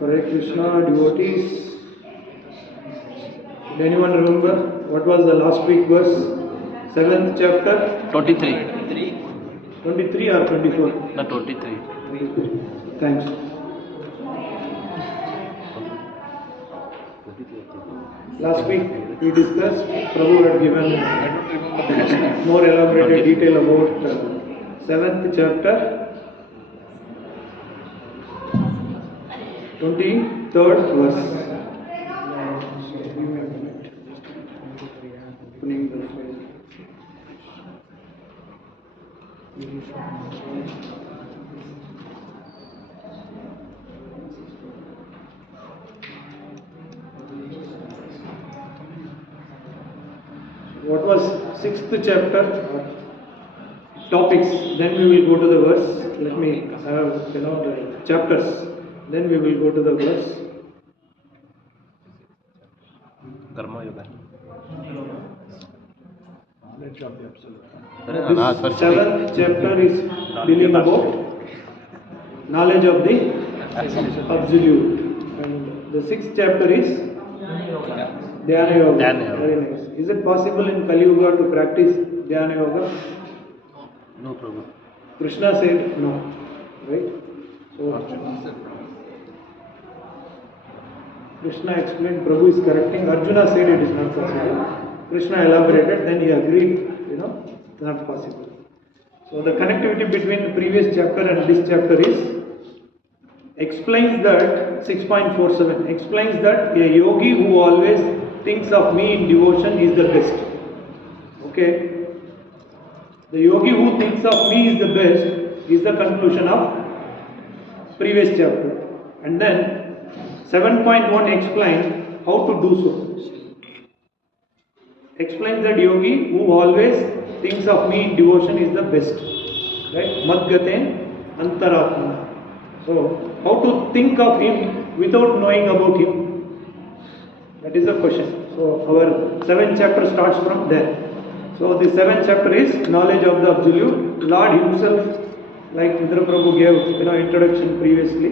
Hare Krishna, devotees. Did anyone remember what was the last week verse? 7th chapter? 23. 23 or 24? No, 23. 23. Thanks. Last week we discussed, Prabhu had given more elaborated detail about 7th chapter, 23rd verse. Opening the phrase. What was sixth chapter? Topics. Then we will go to the verse. Let me have the chapters. Then we will go to the verse. Karma Yoga. Knowledge of the absolute. This seventh chapter is dealing about knowledge of the absolute. And the sixth chapter is Dhyana Yoga. Very nice. Is it possible in Kali Yuga to practice Dhyana Yoga? No problem. Krishna said no. Right? So Krishna explained, Prabhu is correcting. Arjuna said it is not possible. Krishna elaborated, then he agreed, not possible. So the connectivity between the previous chapter and this chapter is, explains that, 6.47, explains that a yogi who always thinks of me in devotion is the best. Okay? The yogi who thinks of me is the best is the conclusion of previous chapter. And then 7.1 explains how to do so. Explains that yogi who always thinks of me in devotion is the best. Right? Madgaten antaratmana. So, how to think of him without knowing about him? That is the question. So, our 7th chapter starts from there. So, the 7th chapter is knowledge of the absolute. Lord himself, like Mitra Prabhu gave introduction previously,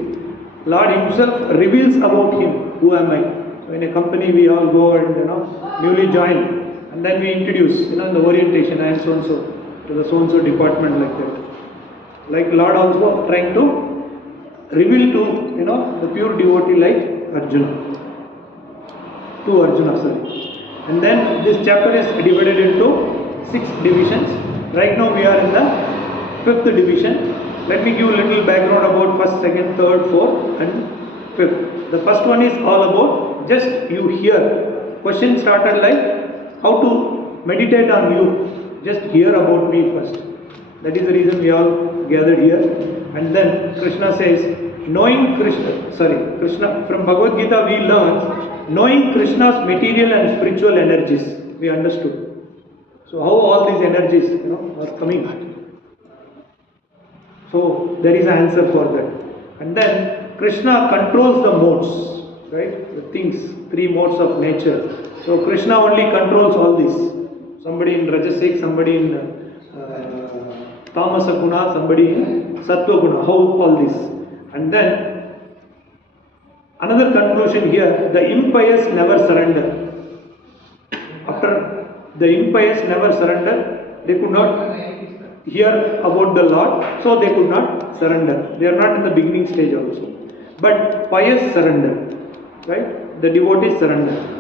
Lord himself reveals about him. Who am I? So, in a company we all go and newly join. And then we introduce, the orientation, I am so and so, to the so and so department, like that. Like Lord also trying to reveal to, the pure devotee like Arjuna. To Arjuna, sorry. And then this chapter is divided into 6 divisions. Right now we are in the 5th division. Let me give a little background about 1st, 2nd, 3rd, 4th and 5th. The first one is all about just you hear. Question started like, how to meditate on you, just hear about me first. That is the reason we all gathered here. And then Krishna says, knowing Krishna, from Bhagavad Gita we learn, knowing Krishna's material and spiritual energies, we understood. So how all these energies, are coming. So there is an answer for that. And then Krishna controls the modes, right? The things, 3 modes of nature. So Krishna only controls all this. Somebody in Rajasic, somebody in Tamasa Guna, somebody in Sattva Guna. How all this? And then another conclusion here, the impious never surrender. After the impious never surrender, they could not hear about the Lord, so they could not surrender. They are not in the beginning stage also. But pious surrender, right? The devotees surrender.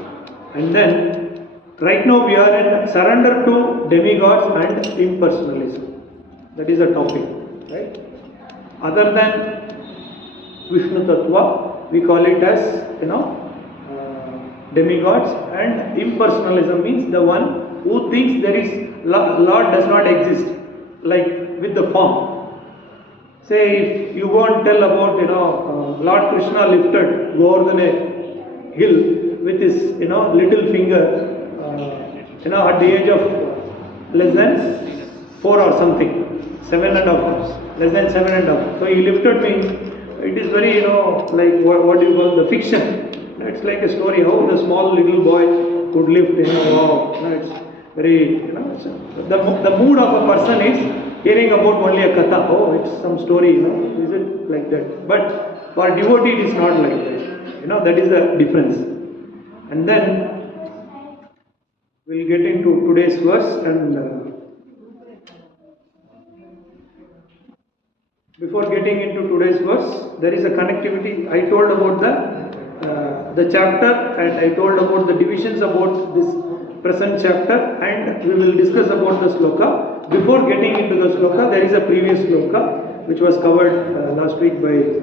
And then, right now we are in surrender to demigods and impersonalism. That is a topic, right? Other than Vishnu Tattva, we call it as, demigods, and impersonalism means the one who thinks there is, Lord does not exist, like with the form. Say, if you go and tell about, Lord Krishna lifted Govardhana hill with his, little finger, at the age of less than 4 or something, 7.5, less than 7.5. So he lifted me. It is very, like what do you call the fiction. It's like a story how the small little boy could lift. Wow. It's very, the mood of a person is hearing about only a katha. Oh, it's some story. Is it like that? But for a devotee, it is not like that. That is the difference. And then we'll get into today's verse, and before getting into today's verse, there is a connectivity. I told about the chapter, and I told about the divisions about this present chapter, and we will discuss about the sloka. Before getting into the sloka, there is a previous sloka which was covered last week by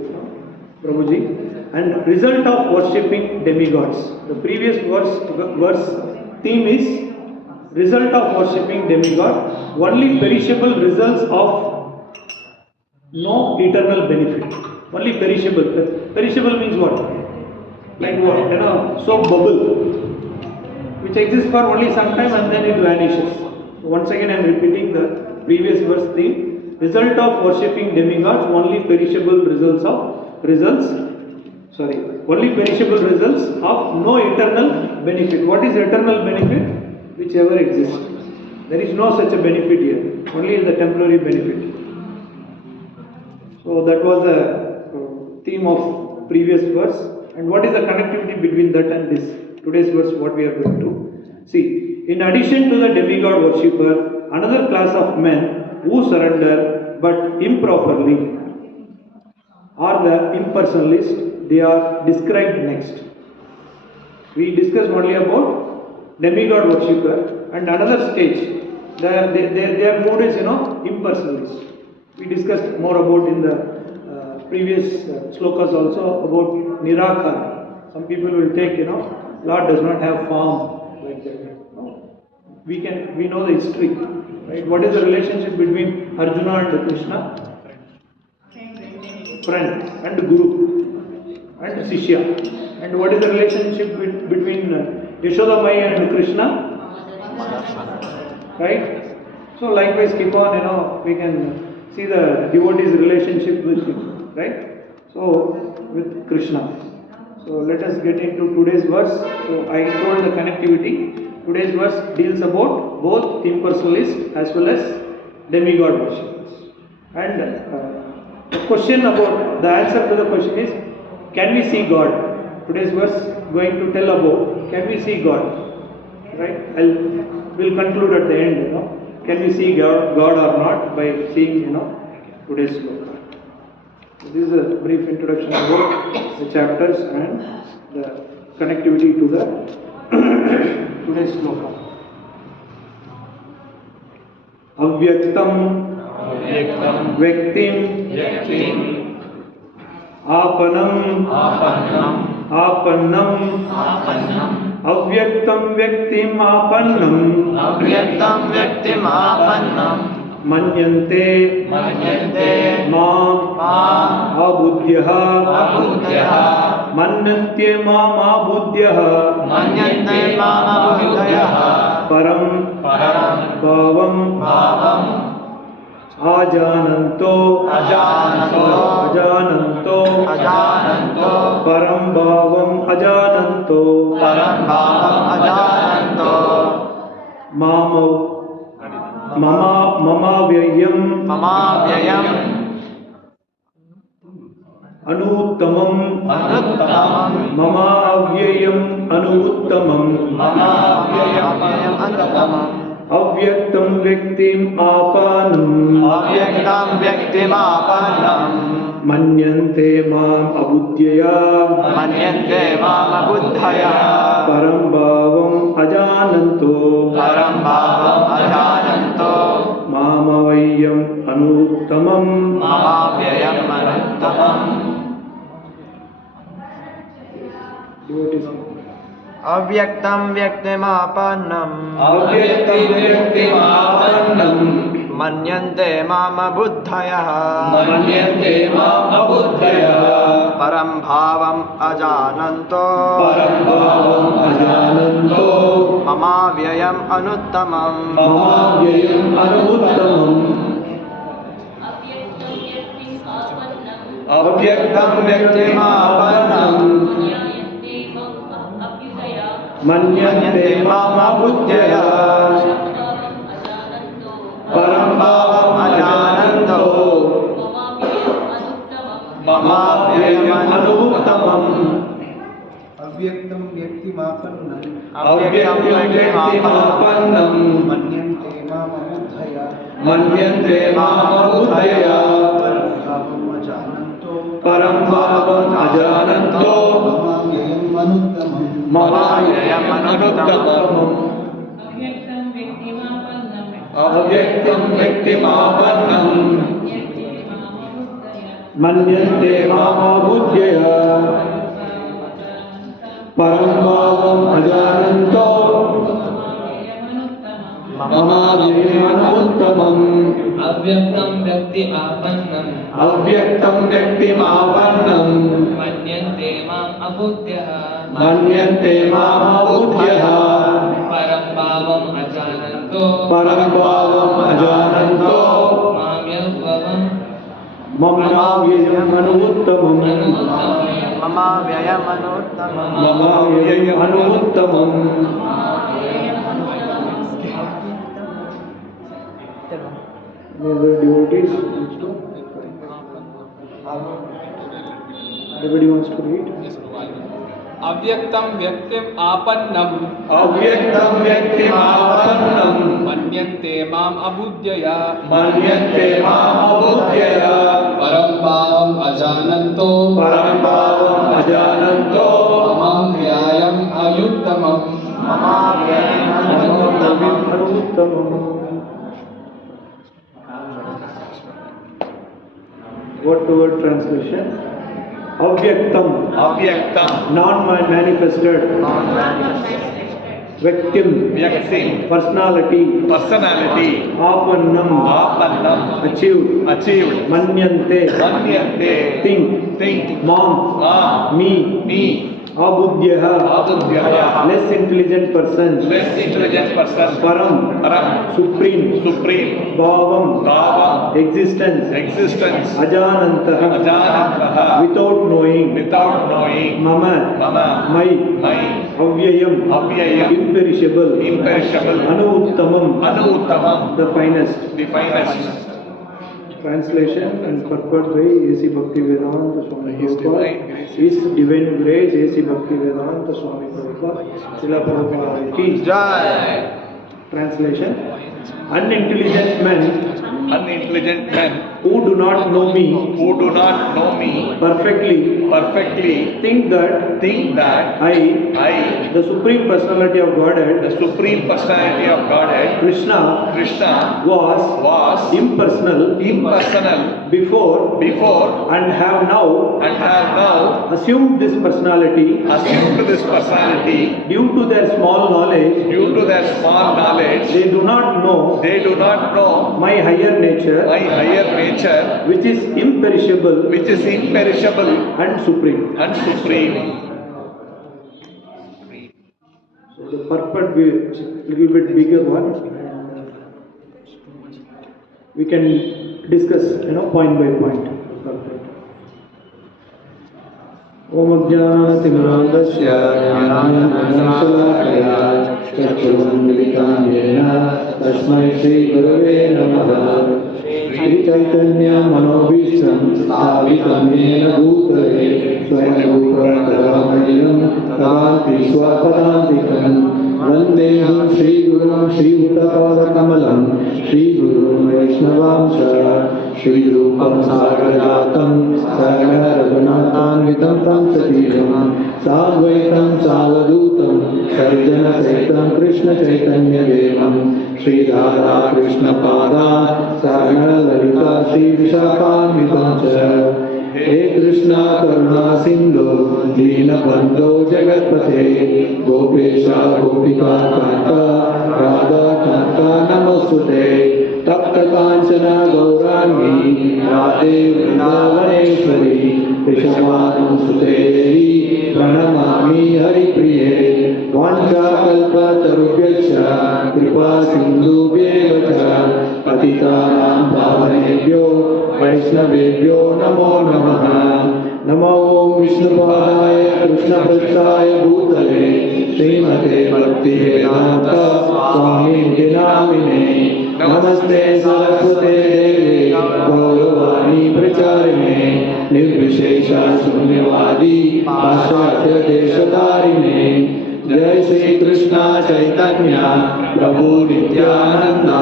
Prabhuji. And result of worshipping demigods. The previous verse theme is result of worshipping demigod, only perishable results of no eternal benefit. Only perishable. Perishable means what? Like what? You know, soap bubble, which exists for only some time and then it vanishes. Once again I am repeating the previous verse theme. Result of worshipping demigods, only perishable results of no eternal benefit. What is eternal benefit? Whichever exists. There is no such a benefit here, only the temporary benefit. So that was the theme of previous verse. And what is the connectivity between that and this today's verse, what we are going to see? In addition to the demigod worshipper, another class of men who surrender but improperly are the impersonalists. They are described next. We discussed only about demigod worshipper, and another stage, their mood is impersonalist. We discussed more about in the previous slokas also about nirakara. Some people will take Lord does not have form like that. We know the history, right? What is the relationship between Arjuna and Krishna? Friend and guru and Shishya. And what is the relationship between Yashoda Mai and Krishna? Right? So likewise keep on, we can see the devotee's relationship with him, right? So with Krishna. So let us get into today's verse. So I told the connectivity. Today's verse deals about both impersonalists as well as demigod worshippers. And the question about, the answer to the question is, can we see God? Today's verse going to tell about, can we see God? Right? We'll conclude at the end, can we see God or not by seeing, today's sloka. So this is a brief introduction about the chapters and the connectivity to the today's sloka. Avyaktam Vyaktim Apanam Avyaktam Vyaktim Apannam Manyante Mam Abudhyaha Manyante Mam Abudhyaha Param Bhavam Ajananto Param Bhavam Ajananto Mama Vyayam Anuttamam Mama Avyayam Anuttamam Avyaktam Vyaktim Apanam Manyante Mam Abudhyaya Param Bhavam Ajananto Mama Vyayam Anuttamam Avyaktam Vyaktimapannam Manyante Mama Buddhaya Param Bhavam Ajananto Mama Vyayam Anuttamam Avyaktam Vyaktimapannam Manyante Mama Buddhaya Param Bhavam Ajananto Mama Vyayam Anuttamam Avyaktam Vyaktimapannam Manyante Mama Buddhaya Param Bhavam Ajananto Mama Vyayam Anuttamam Avyaktam Vyaktimapannam Manyante Mama Buddhaya Param Bhavam Ajananto ममाव्ययमनुत्तमम् अव्यक्तं व्यक्ति आपन्नं अव्यक्तं व्यक्तिमापन्नम् मन्यन्ते माम् अबुद्ध्यः मन्यन्ते मामबुद्ध्यः परं भावम् अजानन्तो परं भावम् अजानन्तो माम्यव्यवम् ममाव्ययमनुत्तमम् ममाव्ययमनुत्तमम् ममाव्ययमनुत्तमम् Devotees everybody wants to read. अव्यक्तं व्यक्तिम् आपन्नम् अव्यक्तं व्यक्तिमापन्नम् मन्यन्ते माम् अबुद्ध्यया मन्यन्ते मामबुद्ध्यया परं भावम् अजानन्तो परं भावम् अजानन्तो मम व्यायम् अयुक्तमम् Anuttamam. Word to word translation. Avyaktam, अव्यक्तं non-manifested. Victim, व्यक्तिं personality. पर्सनालिटी Apannam, आपन्नम् achieved. अचीव्ड Manyante, मन्यन्ते think. Think Mom, me. Me Abudhyaha, अबुद्ध्यः less intelligent person. Less intelligent person Param, परम supreme. सुप्रीम Bhavam, भावम् existence. एक्सिस्टेंस Ajanantah, अजानन्तः without knowing. Without knowing Mama, मम my. My Avyayam, अव्ययम् imperishable. imperishable Anuttamam, अनुत्तमम् the finest. the finest Translation and purport by A.C. Bhaktivedanta Swami His Prabhupada. divine grace. His divine grace, A.C. Bhaktivedanta Swami Prabhupada. Srila Prabhupada ki Jai. Translation. Unintelligent men Unintelligent men who do not know me who do not know me perfectly perfectly think that think that I, I, the Supreme Personality of Godhead, the Supreme Personality of Godhead, Krishna, Krishna, was impersonal impersonal before before and have now and have now assumed this personality assumed this personality due to their small knowledge. due to their small knowledge. They do not know They do not know my higher nature, my higher nature, which is imperishable which is imperishable and supreme. and supreme. So the purport be little bit bigger one. We can discuss, point by point. Om Ajnanatimandasya Jnananandashalakaya Chakshurunmilitam Yena Tasmai Shri Gurave Namaha Shri Chaitanya Manobhishtam Sthapitam Yena Bhutale Swayam Rupa Tadamayyam Tadati Swapadantikam Vandeham Shri Gurum Shri Uttapadakamalam Shri Guru Vaishnavamsha Shri Rupam Sagrajatam Sagara Raghunathanvitam Tam Satīram Sadvaitam Savadutam Sarjana Saitam Krishna Chaitanya Devam Shri Radha Krishna Pada Sagara Lalita Shri Vishakhanvitam Cha He Krishna Karuna Sindhu Deenabandho Jagatpate Gopesha Gopika Kanta Radha Kanta Namostute Tapta Kanchana Gaurani Radhe Vrindavaneshwari Vrishabhanum Sute Devi Pranamami Hari Priye Vancha Kalpa Tarubhyascha Kripa Sindhu Bhyevacha Patitanam Pavanebhyo Vaishnavebhyo Namo Namaha Namo Om Vishnupadaya Krishna Prasthaya Bhutale Srimate Bhakti Vedanta Swami Dinamine Namaste Saraswate Devi Gauravani Pracharine Nirvishesha Sunyavadi Paschatya Deshatarine Jai Shri Krishna Chaitanya Prabhu Nityananda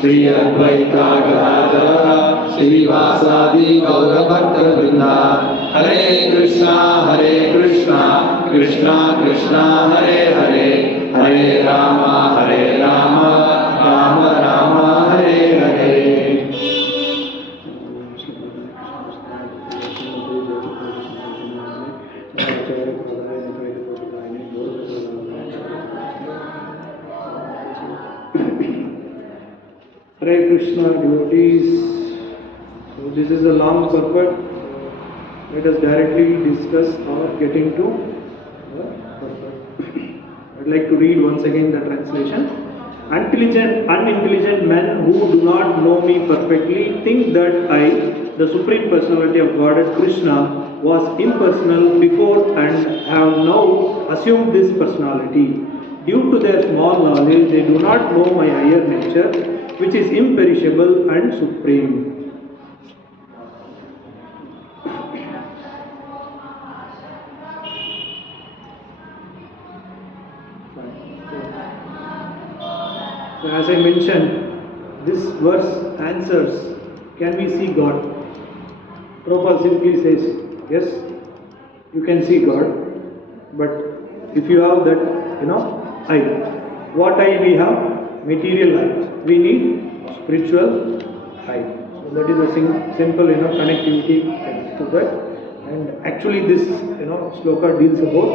Shri Advaita Gadadhara Shri Vasadi Gaura Bhakta Vrinda Hare Krishna Krishna Krishna Hare Hare Hare Rama Rama Rama Hare Hare Krishna, devotees. So this is a long purport. Let us directly discuss or get into the purport. I'd like to read once again the translation. Unintelligent men who do not know me perfectly think that I, the Supreme Personality of Godhead Krishna, was impersonal before and have now assumed this personality. Due to their small knowledge, they do not know my higher nature, which is imperishable and supreme. So as I mentioned, this verse answers, can we see God? Prabhupada simply says, yes, you can see God, but if you have that, eye, what eye we have? Material eye. We need spiritual eye. So that is a simple, connectivity to that. And actually this, sloka deals about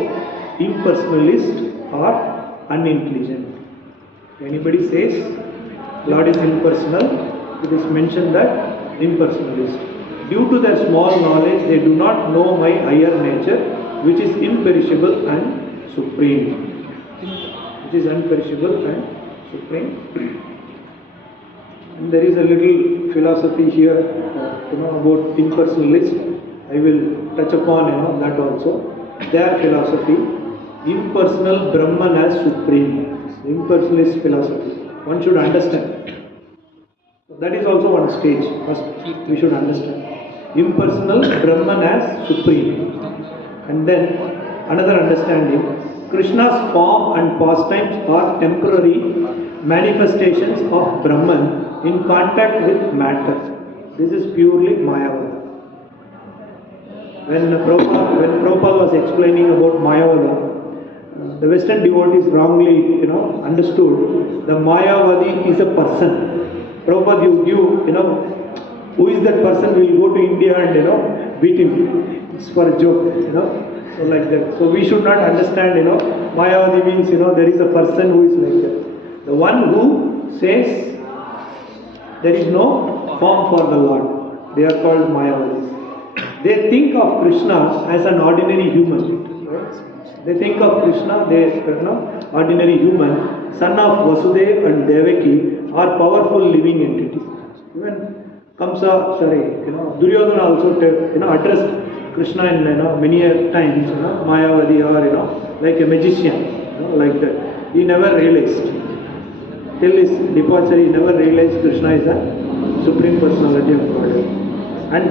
impersonalist or unintelligent. Anybody says Lord is impersonal, it is mentioned that impersonalist. Due to their small knowledge, they do not know my higher nature, which is imperishable and supreme. Which is imperishable and supreme. And there is a little philosophy here, about impersonalist. I will touch upon, that also. Their philosophy, impersonal Brahman as supreme. Impersonalist philosophy. One should understand. That is also one stage. First, we should understand. Impersonal Brahman as supreme. And then another understanding. Krishna's form and pastimes are temporary manifestations of Brahman in contact with matter. This is purely Mayavada. When Prabhupada was explaining about Mayavada, the Western devotees wrongly, understood the Mayavadi is a person. Prabhupada, you who is that person will go to India and, beat him. It's for a joke, so like that. So we should not understand, Mayavadi means, there is a person who is like that. The one who says there is no form for the Lord. They are called Mayavadis. They think of Krishna as an ordinary human. Right? They think of Krishna, ordinary human, son of Vasudeva and Devaki, are powerful living entities. Even Duryodhana also, addressed Krishna in, many times, Mayavadi or, like a magician, like that. He never realized. Till his departure, he never realized Krishna is a Supreme Personality of Godhead. And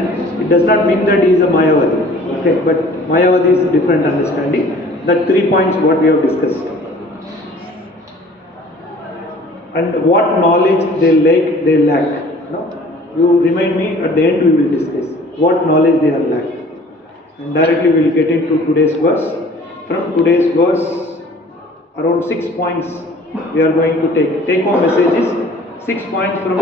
it does not mean that he is a Mayavadi. Okay, but Mayavadi is different understanding. That 3 points what we have discussed. And what knowledge they lack. You remind me, at the end we will discuss what knowledge they are lack. And directly we will get into today's verse. From today's verse, around 6 points we are going to take home messages. 6 points from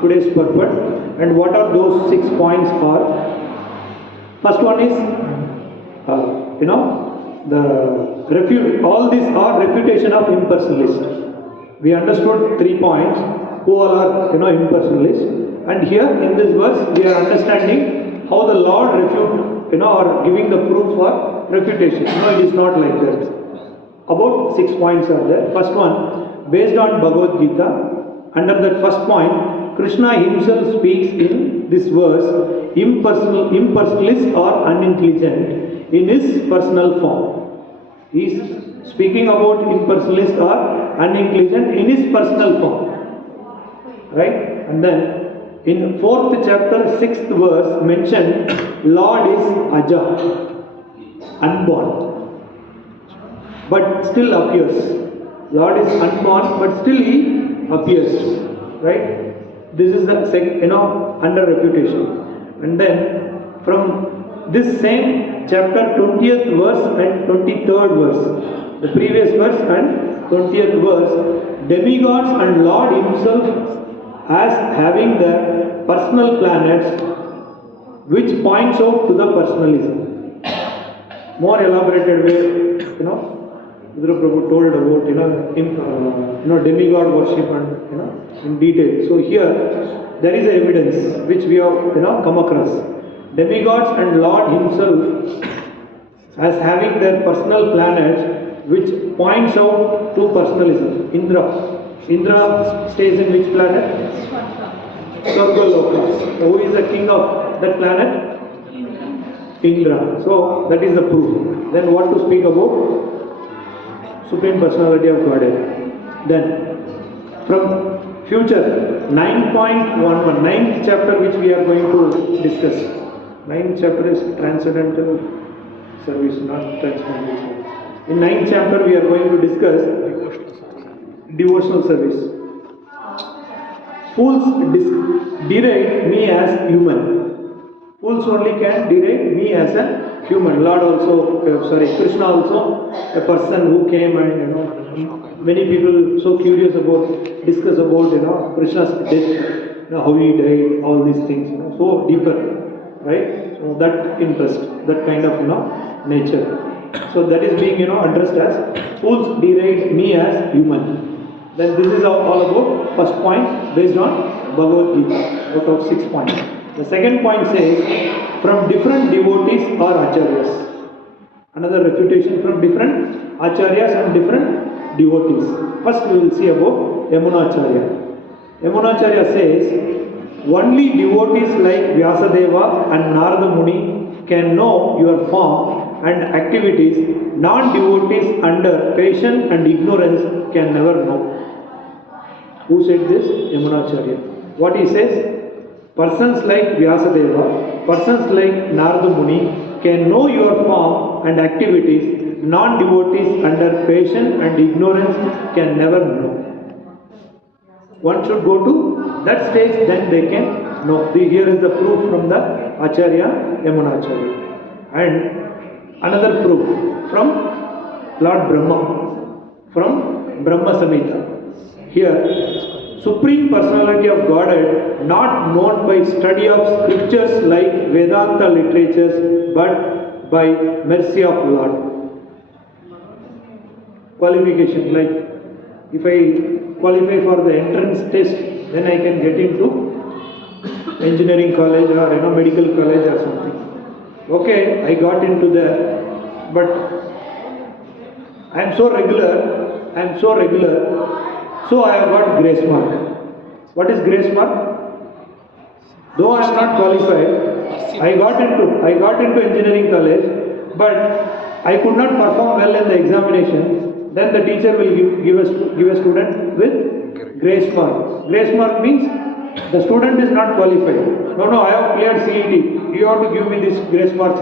today's purport. And what are those 6 points are? First one is, all these are refutation of impersonalist. We understood 3 points, who all are, impersonalist. And here in this verse, we are understanding how the Lord refute, or giving the proof for refutation. It is not like that. About 6 points are there. First one, based on Bhagavad Gita, under that first point, Krishna himself speaks in this verse, impersonalist or unintelligent, in his personal form. He is speaking about impersonalist or unintelligent in his personal form. Right? And then, in 4th chapter, 6th verse, mentioned, Lord is Aja, unborn, but still appears. Lord is unborn, but still he appears. Right? This is the second, under refutation. And then, from this same chapter, 20th verse and 23rd verse, the previous verse and 20th verse, demigods and Lord himself as having the personal planets, which points out to the personalism. More elaborated way, Vidura Prabhu told about, in demigod worship and, in detail. So here, there is evidence which we have, come across. Demigods and Lord himself as having their personal planets which points out to personalism. Indra stays in which planet? Sargaloka. Who is the king of that planet? Indra. So that is the proof. Then what to speak about? Supreme Personality of Godhead. Then from future 9.11, ninth chapter which we are going to discuss. Ninth chapter is transcendental service, not transcendental service. In ninth chapter we are going to discuss devotional service. Fools deride me as human. Fools only can deride me as a human. Lord also, Krishna also, a person who came and many people so curious about, discuss about Krishna's death, how he died, all these things, so deeper, right? So that interest, that kind of nature. So that is being addressed as fools deride me as human. Then this is all about first point based on Bhagavad Gita out of 6 points. The second point says from different devotees or acharyas. Another refutation from different acharyas and different devotees. First we will see about Yamunacharya. Yamunacharya says only devotees like Vyasadeva and Narada Muni can know your form and activities. Non-devotees under passion and ignorance can never know. Who said this? Yamunacharya. What he says? Persons like Vyasadeva, persons like Narada Muni can know your form and activities. Non-devotees under passion and ignorance can never know. One should go to that stage, then they can know. Here is the proof from the Acharya Yamunacharya. And another proof from Lord Brahma, from Brahma Samhita. Here, Supreme Personality of Godhead, not known by study of scriptures like Vedanta literatures, but by mercy of Lord. Qualification, like if I qualify for the entrance test, then I can get into engineering college or medical college or something. Okay, I got into there, but I am so regular, so I have got grace mark. What is grace mark? Though I am not qualified, I got into engineering college, but I could not perform well in the examination. Then the teacher will give a student with grace mark. Grace mark means the student is not qualified. No, I have cleared CET. You have to give me this grace marks,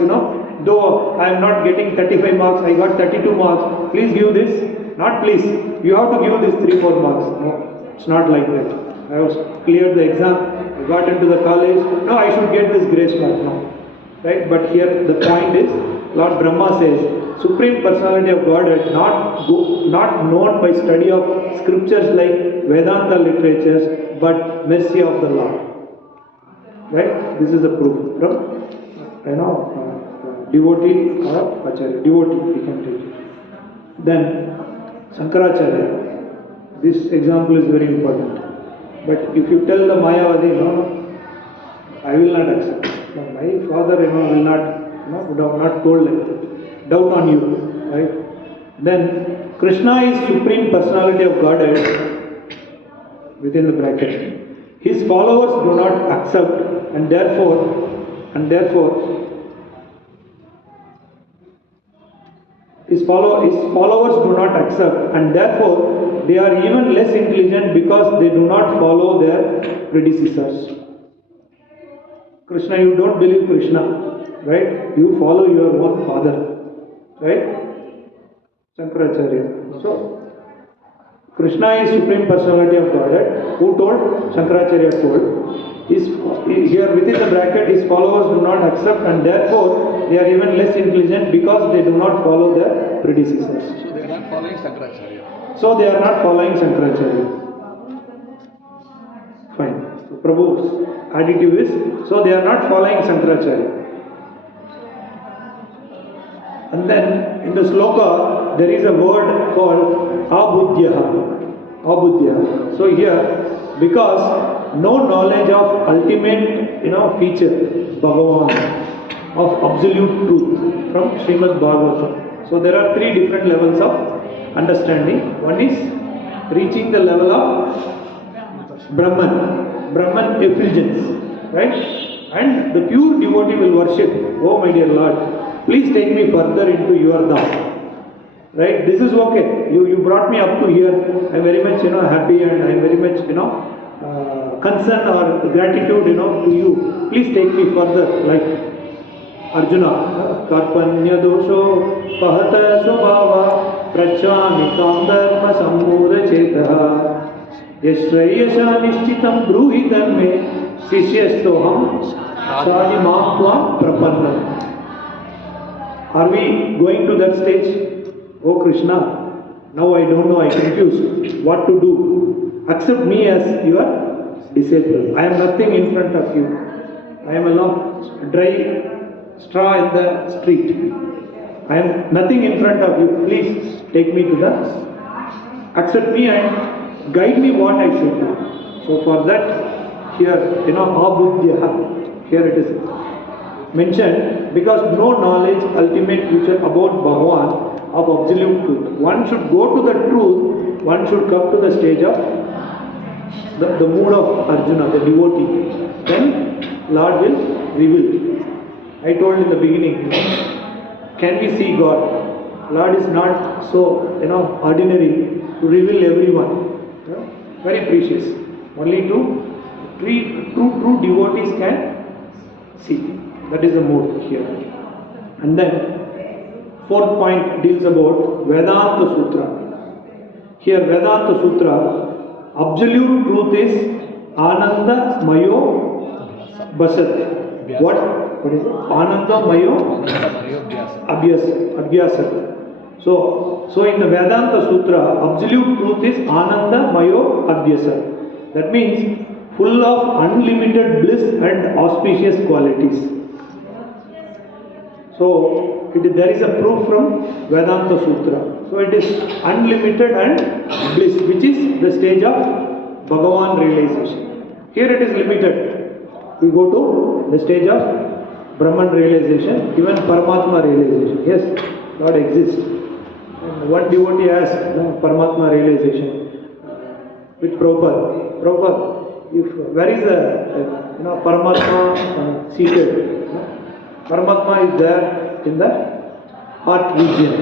Though I am not getting 35 marks, I got 32 marks. Please give this. Not please. You have to give this 3-4 marks. No, it's not like that. I was cleared the exam. I got into the college. No, I should get this grace mark. No. Right? But here the point is, Lord Brahma says, Supreme Personality of Godhead, not known by study of scriptures like Vedanta literatures, but mercy of the Lord. Right? This is the proof from, devotee or acharya. Devotee, we can take it. Then, Shankaracharya. This example is very important. But if you tell the Mayavadi, no, I will not accept. No, my father, will not, would have not told like that. Doubt on you, right? Then Krishna is Supreme Personality of Godhead within the bracket. His followers do not accept, and therefore, his followers do not accept, and therefore they are even less intelligent because they do not follow their predecessors. Krishna, you don't believe Krishna, right? You follow your own father, right? Shankaracharya. So, Krishna is Supreme Personality of Godhead. Who told? Shankaracharya told. Here within the bracket, his followers do not accept, and therefore they are even less intelligent because they do not follow their predecessors. So they are not following Shankaracharya. So they are not following Shankaracharya. Fine. So Prabhu's additive is, so they are not following Shankaracharya. And then in the sloka, there is a word called abudyaha. Abudyaha. So here, because no knowledge of ultimate, feature, Bhagavan, of absolute truth from Srimad Bhagavatam. So there are three different levels of understanding. One is reaching the level of Brahman effulgence, right? And the pure devotee will worship, oh my dear Lord, please take me further into your Dham. Right? This is okay. You brought me up to here. I'm very much, happy, and I'm very much, concern or gratitude, to you. Please take me further, like Arjuna. Karpanya dosho pahata subhava prachvami tam dharma sammuda chetaha yashrayasha nishchitam bruhitam me sishyastoham shadi maam prapanna. Are we going to that stage? Oh Krishna, now I don't know, I confused what to do. Accept me as your disciple. I am nothing in front of you. I am a dry straw in the street. I am nothing in front of you. Please take me to accept me and guide me what I should do. So for that, here, abudyaha, here it is mentioned, because no knowledge, ultimate future about Bhagavan, of absolute truth. One should go to the truth, one should come to the stage of the mood of Arjuna, the devotee. Then Lord will reveal. I told in the beginning, can we see God? Lord is not so, ordinary to reveal everyone. Very precious. Only true devotees can see. That is the mood here. And then fourth point deals about Vedanta Sutra. Here Vedanta Sutra, absolute truth is Ananda Mayo Basat. What is it? Ananda Mayo Abhyasa. So in the Vedanta Sutra, absolute truth is Ananda Mayo Abhyasa. That means full of unlimited bliss and auspicious qualities. So there is a proof from Vedanta Sutra. So it is unlimited and bliss, which is the stage of Bhagavan realization. Here it is limited. We go to the stage of Brahman realization, even Paramatma realization. Yes, God exists. And one devotee has Paramatma realization with Prabhupada. Where is the Paramatma seated? Paramatma is there in the heart region,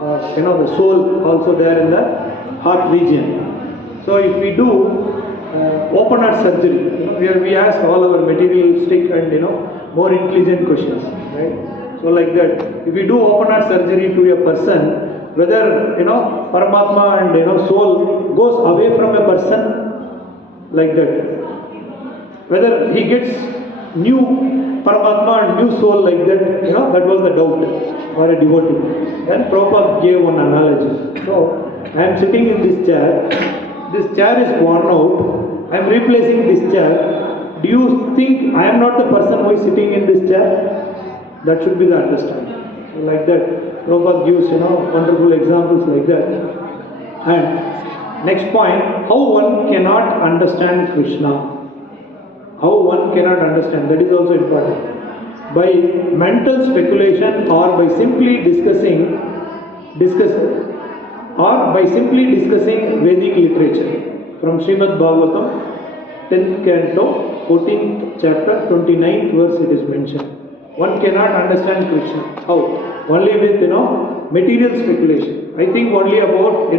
the soul also there in the heart region. So if we do open heart surgery, where we ask all our materialistic and more intelligent questions, right? So like that, if we do open heart surgery to a person, whether Paramatma and soul goes away from a person, like that, whether he gets new Paramatma and new soul, like that, that was the doubt for a devotee. Then Prabhupada gave one analogy. So, I am sitting in this chair is worn out, I am replacing this chair. Do you think I am not the person who is sitting in this chair? That should be the understanding. So like that, Prabhupada gives, wonderful examples like that. And next point, how one cannot understand Krishna. How one cannot understand, that is also important. By mental speculation or by simply discussing Vedic literature. From Srimad Bhagavatam, 10th canto, 14th chapter, 29th verse it is mentioned. One cannot understand Krishna. How? Only with, material speculation. I think only about,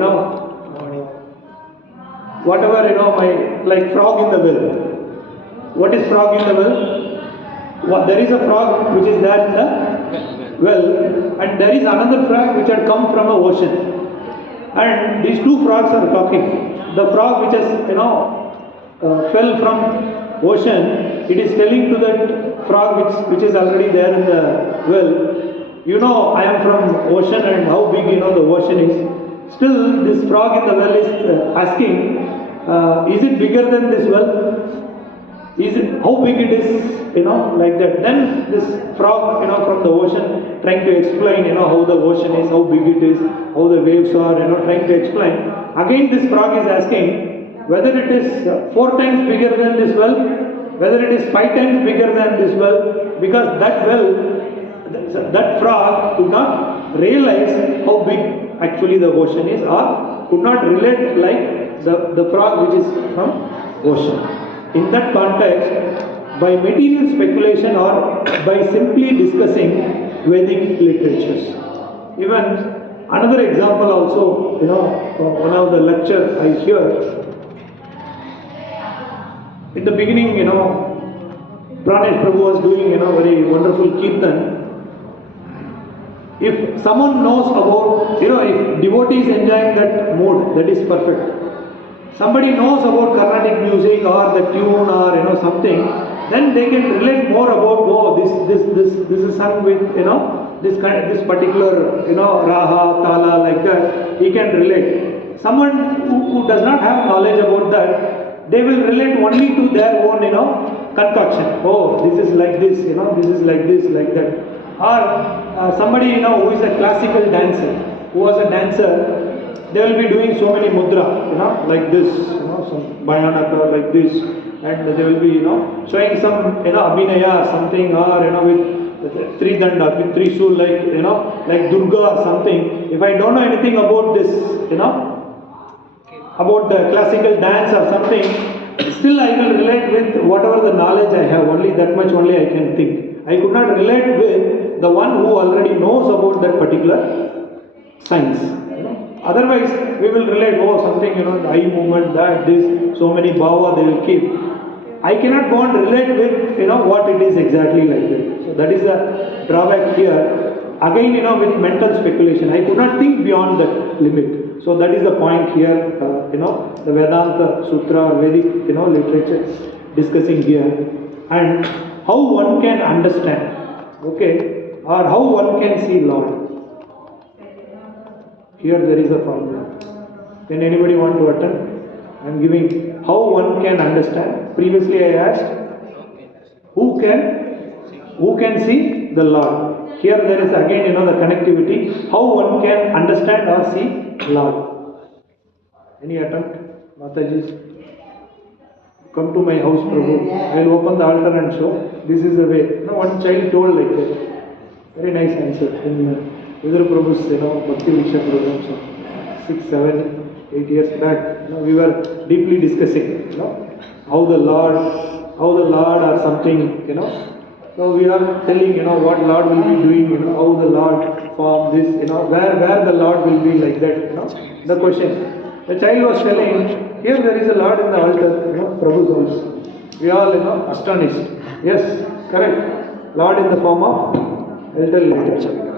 whatever, like frog in the well. What is frog in the well? There is a frog which is there in the well, and there is another frog which had come from a ocean. And these two frogs are talking. The frog which has, fell from ocean, it is telling to that frog which is already there in the well, I am from ocean and how big, the ocean is. Still, this frog in the well is asking, is it bigger than this well? is it, how big it is, like that. Then this frog, from the ocean, trying to explain, how the ocean is, how big it is, how the waves are, trying to explain. Again, this frog is asking whether it is 4 times bigger than this well, whether it is 5 times bigger than this well, because that well, that frog could not realize how big actually the ocean is, or could not relate like the frog which is from ocean. In that context, by material speculation or by simply discussing Vedic literatures. Even another example also, one of the lectures I hear, in the beginning, Pranesh Prabhu was doing, very wonderful kirtan. If someone knows about, if devotee is enjoying that mood, that is perfect. Somebody knows about Carnatic music or the tune or something, then they can relate more about this is sung with this particular raha, tala, like that. He can relate. Someone who does not have knowledge about that, they will relate only to their own concoction. Oh, this is like this, this is like this, like that. Or somebody who is a classical dancer, who was a dancer, they will be doing so many mudra, like this, some bhayanaka, like this, and they will be, showing some, abhinaya, something, or, with 3 danda, with 3 shool, like Durga or something. If I don't know anything about this, about the classical dance or something, still I will relate with whatever the knowledge I have, only that much only I can think. I could not relate with the one who already knows about that particular science. Otherwise, we will relate, something, the eye movement, that, this, so many bhava they will keep. I cannot go and relate with, what it is exactly like that. So that is a drawback here. Again, with mental speculation, I could not think beyond that limit. So that is the point here, the Vedanta Sutra or Vedic, literature discussing here. And how one can understand, okay, or how one can see Lord. Here there is a formula. Can anybody want to attend? I am giving how one can understand. Previously I asked, who can see the Lord? Here there is again, the connectivity. How one can understand or see Lord? Any attempt? Mataji? Come to my house, Prabhu. I will open the altar and show. This is the way. One child told like that. Very nice answer. Vidura Prabhu's, Bhakti Viksha program, 6, 7, 8 years back, we were deeply discussing, how the Lord or something, So we are telling, what Lord will be doing, how the Lord form this, where the Lord will be like that, the question. The child was telling, here there is a Lord in the altar, Prabhu's house. We all, astonished. Yes, correct. Lord in the form of elder later.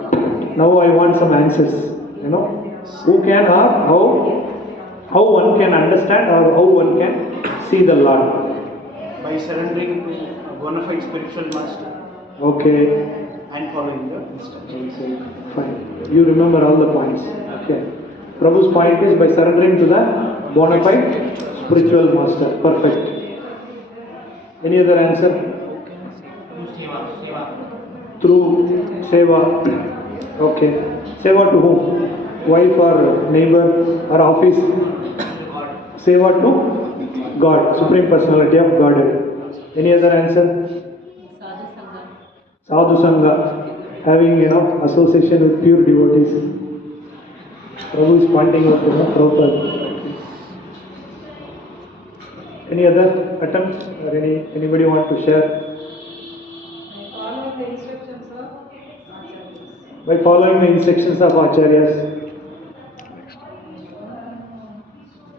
Now I want some answers, who can or how one can understand or how one can see the Lord. By surrendering to bona fide spiritual master. Okay. And following the instructions. Fine. You remember all the points. Okay. Prabhu's point is by surrendering to the bona fide spiritual master. Perfect. Any other answer? Through seva. Okay. Seva to whom? Wife or neighbor or office? Seva to God, Supreme Personality of Godhead. Any other answer? Sadhu Sangha, having association with pure devotees. Prabhu is pointing out to Prabhupada. Any other attempts or anybody want to share? By following the instructions of Acharyas.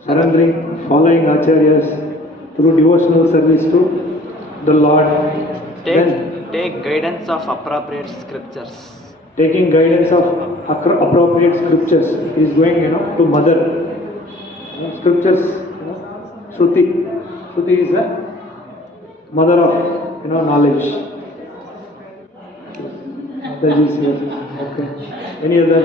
Surrendering, following Acharyas through devotional service to the Lord. Take guidance of appropriate scriptures. Taking guidance of appropriate scriptures is going, to mother. Scriptures, Shruti. Shruti is the mother of, knowledge. That is here. Okay. Any other?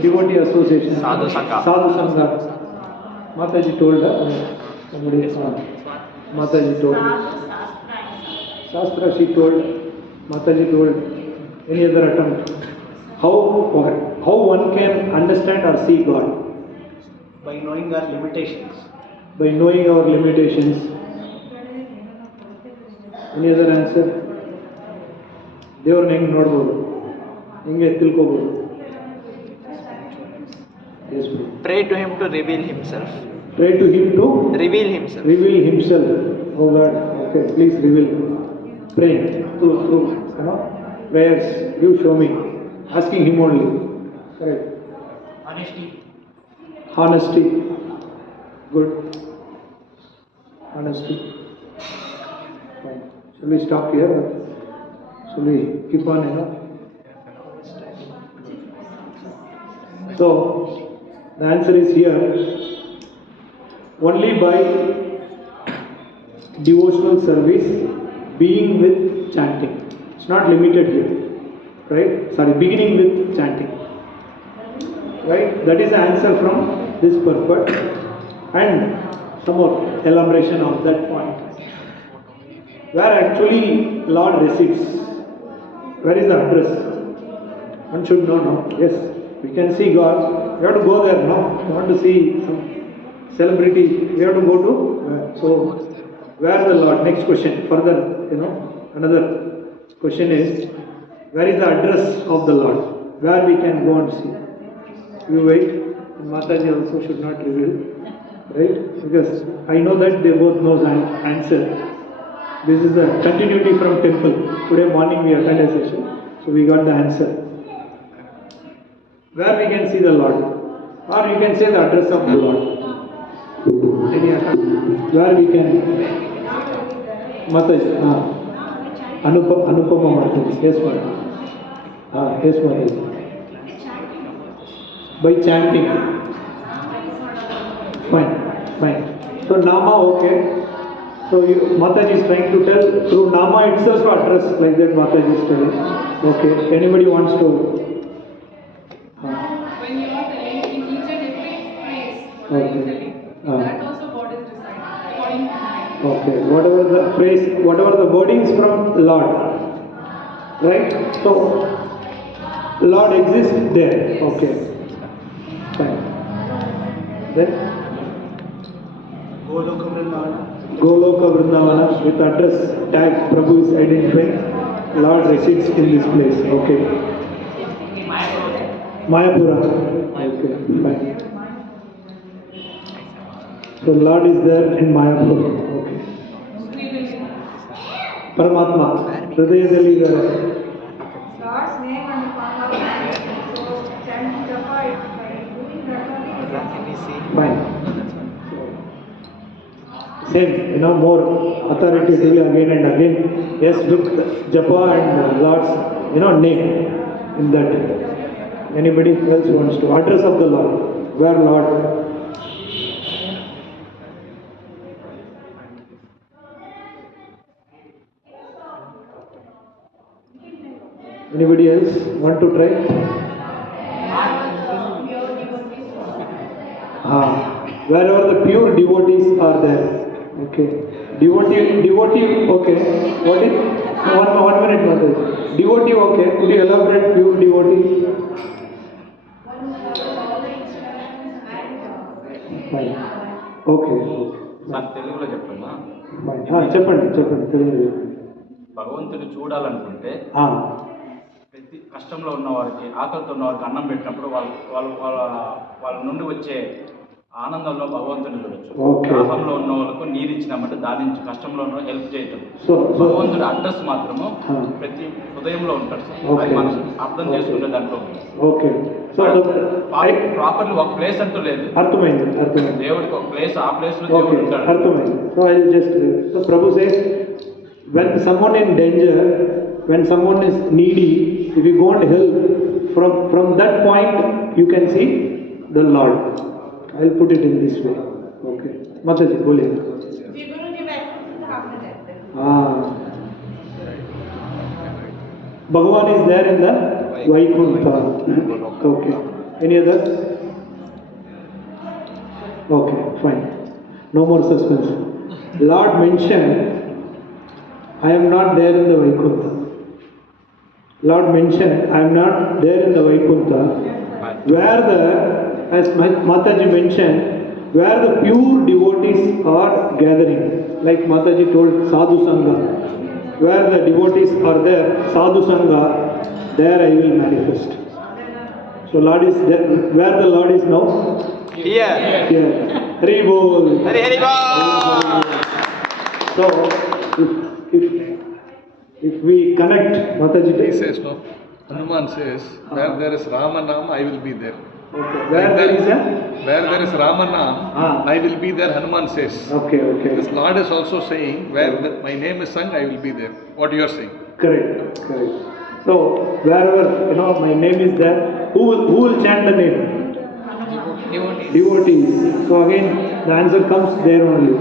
Devotee association. Sadhu Sangha. Sadhu Sangha. Mataji told her. Somebody. Mataji told. Shastra she told. Mataji told. Any other attempt? How one can understand or see God? By knowing our limitations. By knowing our limitations. Any other answer? ದೇವ್ರನ್ನ ಹೆಂಗೆ ನೋಡ್ಬೋದು, ಹೆಂಗೆ ತಿಳ್ಕೊಬೋದು? Yes, bro. Pray to him to reveal himself. Pray to him to Reveal himself. reveal himself. Oh Lord, okay, please reveal. Praying through prayers. You show me. Asking him only. Correct. Honesty. Good. Honesty. Fine. Shall we stop here? Shall we keep on, So, the answer is here. Only by devotional service, being with chanting. It's not limited here. Right? Sorry, beginning with chanting. Right? That is the answer from this purport. And some more elaboration of that point. Where actually Lord resides? Where is the address? One should know, no? Yes, we can see God. We have to go there, no? We want to see some celebrity. We have to go to. So, where the Lord? Next question. Further, another question is, where is the address of the Lord? Where we can go and see? You wait. Mataji also should not reveal, right? Because I know that they both know the answer. This is a continuity from temple. Today morning we attended a session, so we got the answer. Where we can see the Lord, or you can say the address of the Lord. Any attempt? Where we can? Mataji, Anupama Mataji. Yes, madam. Yes, Mataji. By chanting. Fine. So Nama, okay. So Mataji is trying to tell through Nama itself address, like that Mataji is telling. Okay. Anybody wants to? When you are telling in each and every phrase, what are you telling? That also God is deciding according to mind. Okay. Whatever the phrase, whatever the wordings from Lord. Right? So Lord exists there. Okay. Fine. Then Goloka Vrindavana with address tag Prabhu is identifying. Lord resides in this place. Okay. Mayapura. Okay. Fine. So Lord is there in Mayapura. Okay. Paramatma. Hridayadalli idare. God's name and form of man. So chanting japa by doing that only. Can we see? Fine. Same, more authoritatively again and again. Yes, with Japa and Lord's, name in that. Anybody else wants to? Address of the Lord. Where Lord? Anybody else want to try? Wherever the pure devotees are there. Okay. Devotee, okay. What is, one minute, Mother. Devotee, okay. Could you elaborate pure devotee? Fine. Okay. నాకు తెలుగులో చెప్పండి. చెప్పండి తెలుగు. భగవంతుడు చూడాలనుకుంటే ప్రతి కష్టంలో ఉన్న వారికి, ఆకలితో ఉన్న వారికి అన్నం పెట్టినప్పుడు వాళ్ళ నుండి వచ్చే ఆనందంలో భగవంతుని చూడొచ్చు. దాహంలో ఉన్న వాళ్ళకు నీరు ఇచ్చినామంటే దాని నుంచి కష్టంలో ఉన్న హెల్ప్ చేయటం. భగవంతుడి అడ్రస్ మాత్రము ప్రతి హృదయంలో ఉంటాడు సార్. అది మనం అర్థం చేసుకునే దాంట్లో ప్రాపర్లీ ఒక ప్లేస్ అంటూ లేదు. అర్థమైంది. దేవుడికి ఒక ప్లేస్, ఆ ప్లేస్ లో దేవుడు ఉంటాడు. అర్థమైంది. So I just so Prabhu says when someone in danger, when someone is needy, if you go and help, from that point you can see the Lord. I'll put it in this way. Okay. Mataji, bole. Bhagavan is there in the Vaikuntha. Okay. Any other? Okay, fine. No more suspense. Lord mentioned, I am not there in the Vaikuntha. Lord mentioned, I am not there in the Vaikuntha, where the, as Mataji mentioned, where the pure devotees are gathering. Like Mataji told, Sadhu Sangha. Where the devotees are there, Sadhu Sangha, there I will manifest. So Lord is there. Where the Lord is now? Here. Here. Hari Bol. Hari Bol. So, if we connect Mataji, He says, no. Hanuman says, where there is Ramanam, I will be there. okay. Where there is a? Where there is Ramanam, I will be there, Hanuman says. Okay. This Lord is also saying, where my name is sung, I will be there. What you are saying? Correct. So wherever my name is there, who will chant the name? Devotees. So again, the answer comes there only.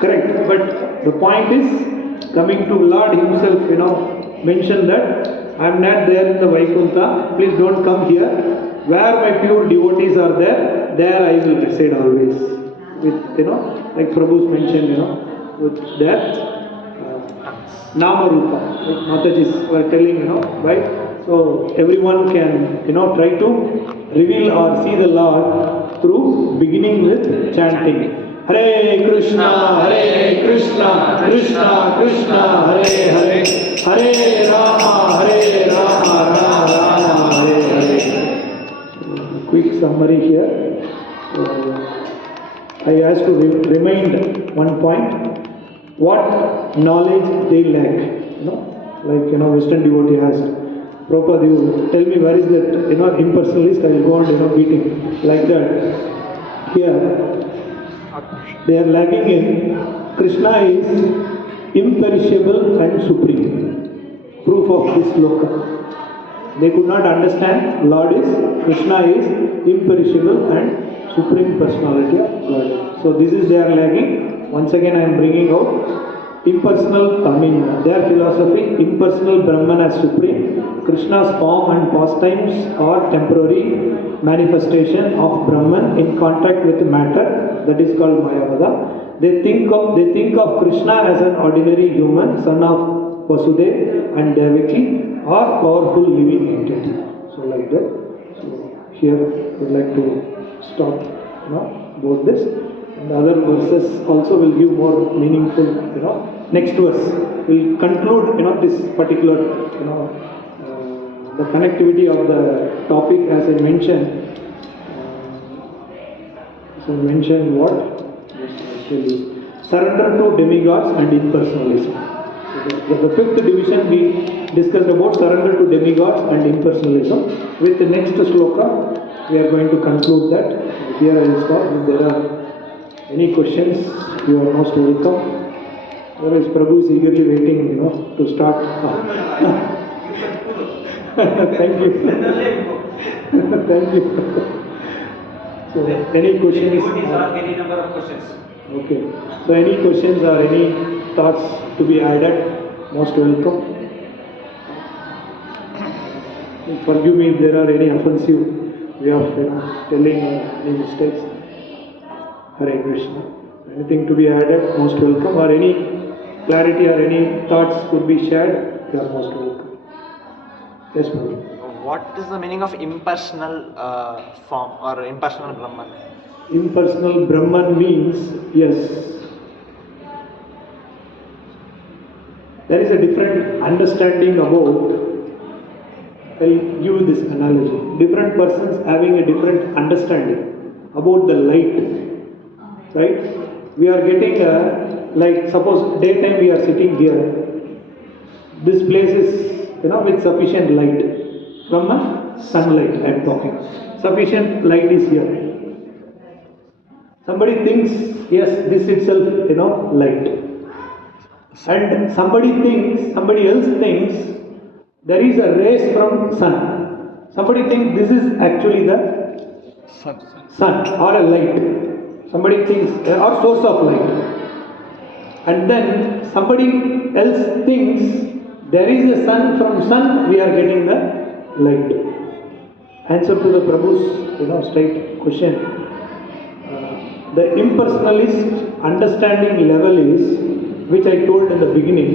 Correct. But the point is coming to Lord Himself. Mention that I am not there in the Vaikuntha. Please don't come here. Where my pure devotees are there I will reside always. With like Prabhu's mentioned, with their Nama Rupa, like Mataji were telling, right? So everyone can, try to reveal or see the Lord through beginning with chanting. Hare Krishna, Krishna Krishna, Hare Hare, Hare Rama, Rama Rama, Hare Hare. Quick summary here. I asked to remind one point. What knowledge they lack, like Western devotee has. Prabhupada, you tell me where is that impersonalist, I will go on beating like that. Here they are lacking in Krishna is imperishable and supreme. Proof of this sloka. They could not understand Lord is Krishna is imperishable and supreme personality of God. So this is they are lacking. Once again I am bringing out impersonal coming. Their philosophy, impersonal Brahman as supreme. Krishna's form and pastimes are temporary manifestation of Brahman in contact with matter, that is called Mayavada. They think of Krishna as an ordinary human, son of Vasudev and Devaki, or powerful living entity. So like that. So here I would like to stop about this. And the other verses also will give more meaningful, next verse will conclude, this particular, the connectivity of the topic as I mentioned. So I mentioned what? Actually, surrender to demigods and impersonalism. So the fifth division we discussed about surrender to demigods and impersonalism. With the next sloka, we are going to conclude that. Here I will stop. If there are any questions, you are most welcome. Otherwise, Prabhu is eagerly waiting, to start. Thank you. Thank you. So, any questions? Any number of questions. Okay. So, any questions or any thoughts to be added, most welcome. Forgive me if there are any offensive way of telling any mistakes. Hare Krishna. Anything to be added, most welcome. Or any clarity or any thoughts could be shared, you are most welcome. Yes, Prabhu. What is the meaning of impersonal form or impersonal Brahman? Impersonal Brahman means, yes, there is a different understanding about, I'll give you this analogy. Different persons having a different understanding about the light. Right? We are getting like suppose daytime we are sitting here. This place is with sufficient light from sunlight. I am talking. Sufficient light is here. Somebody thinks yes, this itself light, and somebody else thinks there is a rays from sun. Somebody thinks this is actually the sun or a light. Somebody thinks, or source of light. And then somebody else thinks there is a sun, from sun we are getting the light. Answer to the Prabhu's straight question. The impersonalist understanding level is, which I told in the beginning,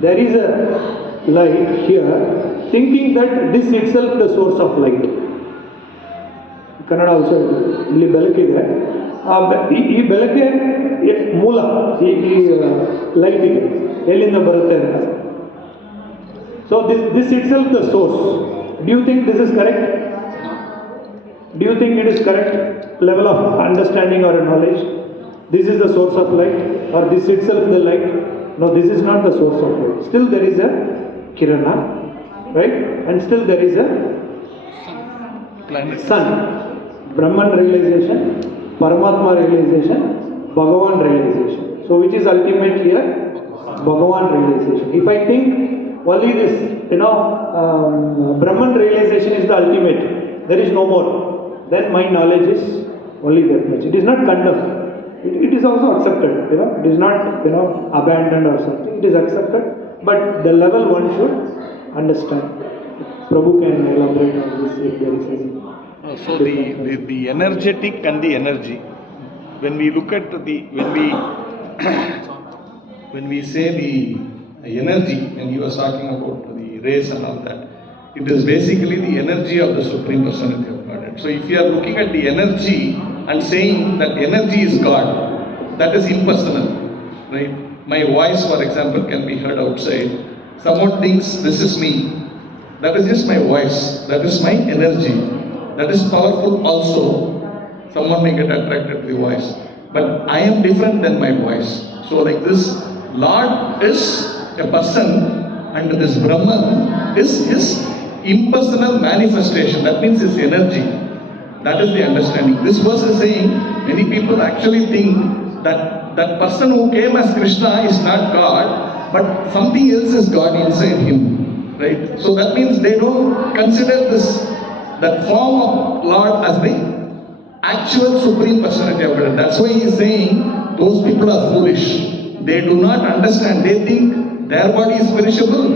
there is a light here, thinking that this itself the source of light. Kannada also ಇಲ್ಲಿ ಬೆಳಕಿದೆ, ಈ ಬೆಳಕೆ ಮೂಲ ಈ ಲೈಟಿಗೆ ಎಲ್ಲಿಂದ ಬರುತ್ತೆ ಅಂತ. So this itself the source. Do you think this is correct? Do you think it is correct level of understanding or knowledge? This is the source of light, or this itself the light? No, this is not the source of light. Still there is a kirana, right? And still there is a sun. Brahman realization, Paramatma realization, Bhagavan realization. So which is ultimate here? Bhagavan realization. If I think only this, Brahman realization is the ultimate, there is no more, then my knowledge is only that much. It is not condemned. It is also accepted. It is not abandoned or something. It is accepted, but the level one should understand. Prabhu can elaborate on this if there is any. So the energetic and the energy, when we look at when we say the energy, and he was talking about the rays and all that, it is basically the energy of the Supreme Personality of Godhead. So if you are looking at the energy and saying that energy is God, that is impersonal, right? My voice, for example, can be heard outside. Someone thinks this is me. That is just my voice. That is my energy. That is powerful also. Someone may get attracted to the voice. But I am different than my voice. So like this, Lord is a person and this Brahman is his impersonal manifestation. That means his energy. That is the understanding. This verse is saying many people actually think that that person who came as Krishna is not God, but something else is God inside him. Right? So that means they don't consider that form of Lord as the actual Supreme Personality of God. That's why he is saying those people are foolish. They do not understand. They think their body is perishable.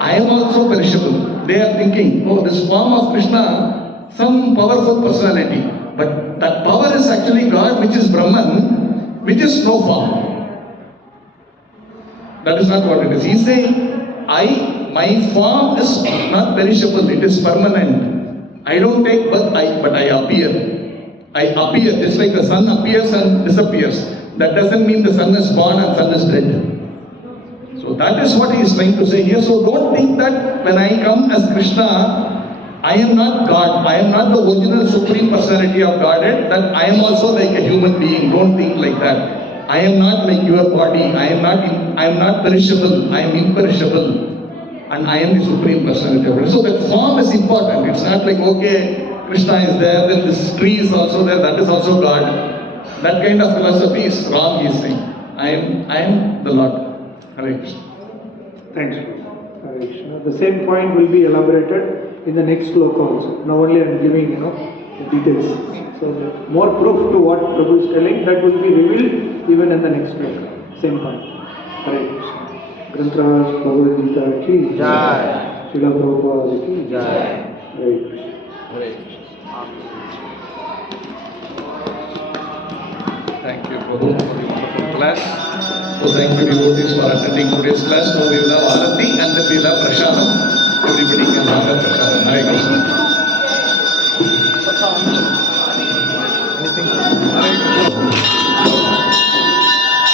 I am also perishable. They are thinking, oh, this form of Krishna, some powerful personality. But that power is actually God, which is Brahman, which is no form. That is not what it is. He is saying, my form is not perishable. It is permanent. I don't take birth, but I appear. I appear, just like the sun appears and disappears. That doesn't mean the sun is born and sun is dead. So that is what he is trying to say here. So don't think that when I come as Krishna, I am not God. I am not the original Supreme Personality of Godhead, that I am also like a human being. Don't think like that. I am not like your body. I am not perishable. I am imperishable. And I am the Supreme Personality of God. So that form is important. It's not like, okay, Krishna is there, then this tree is also there, that is also God. That kind of philosophy is wrong, he is saying. I am the Lord. Hare Krishna. Thanks. Hare Krishna. The same point will be elaborated in the next sloka also. Now only I am giving, the details. So more proof to what Prabhu is telling, that will be revealed even in the next sloka. Same point. Hare Krishna. Grantraj Bhagavad Gita ki Jai. Srila Prabhupada ki Jai. Hare Krishna. Hare Krishna. Thank you, Prabhu, for the wonderful class. So thank you, devotees, for attending today's class. Now we will have Arati and then we will have Prashadam. Everybody can have a Prashadam. Hare Krishna.